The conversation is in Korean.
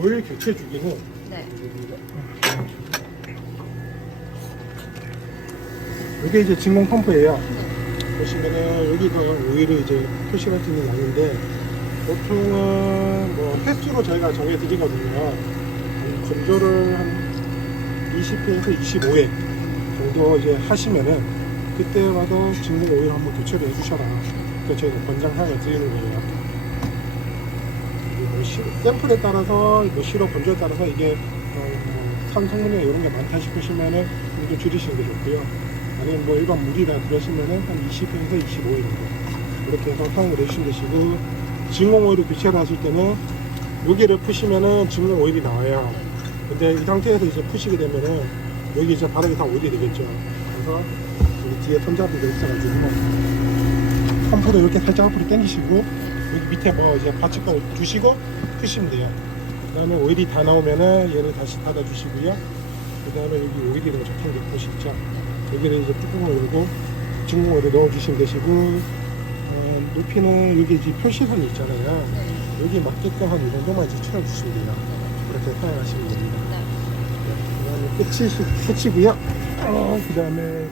오일 교체 주기는 네. 이게 이제 진공 펌프예요. 보시면은 여기가 오일을 이제 표시할 수 있는 양인데 보통은 뭐 횟수로 저희가 정해 드리거든요. 한 건조를 한 20회에서 25회 정도 이제 하시면은 그때마다 진공 오일 한번 교체를 해주셔라. 그래서 저희가 권장하여 드리는 거예요. 샘플에 따라서 뭐 시럽 건조에 따라서 이게 어, 뭐 산성분이 이런 게 많다 싶으시면은 이거 줄이시는 게 좋고요. 아니면 뭐 일반 물이나 그러시면은 한 20회에서 25회 정도 이렇게 해서 사용을 해주시면 되시고 진공 오일을 교체를 하실 때는 여기를 푸시면은 진공 오일이 나와요. 근데 이 상태에서 이제 푸시게 되면은 여기 이제 바닥에 다 오일이 되겠죠. 그래서 여기 뒤에 턴잡이가 있어가지고 펌프도 이렇게 살짝 앞으로 당기시고 여기 밑에 뭐 이제 받침대 두시고 푸시면 돼요. 그 다음에 오일이 다 나오면은 얘를 다시 닫아 주시고요. 그 다음에 여기 오일이 좀 적힌 게 보시죠. 여기를 이제 뚜껑을 열고 진공오일을 넣어 주시면 되시고 어, 높이는 여기 이제 표시선이 있잖아요. 네. 여기 맞게끔 한 이 정도만 이제 채워 주시면 돼요. 그렇게 사용하시면 됩니다. 네. 그 다음에 끝이, 끝이고요. 어, 그 다음에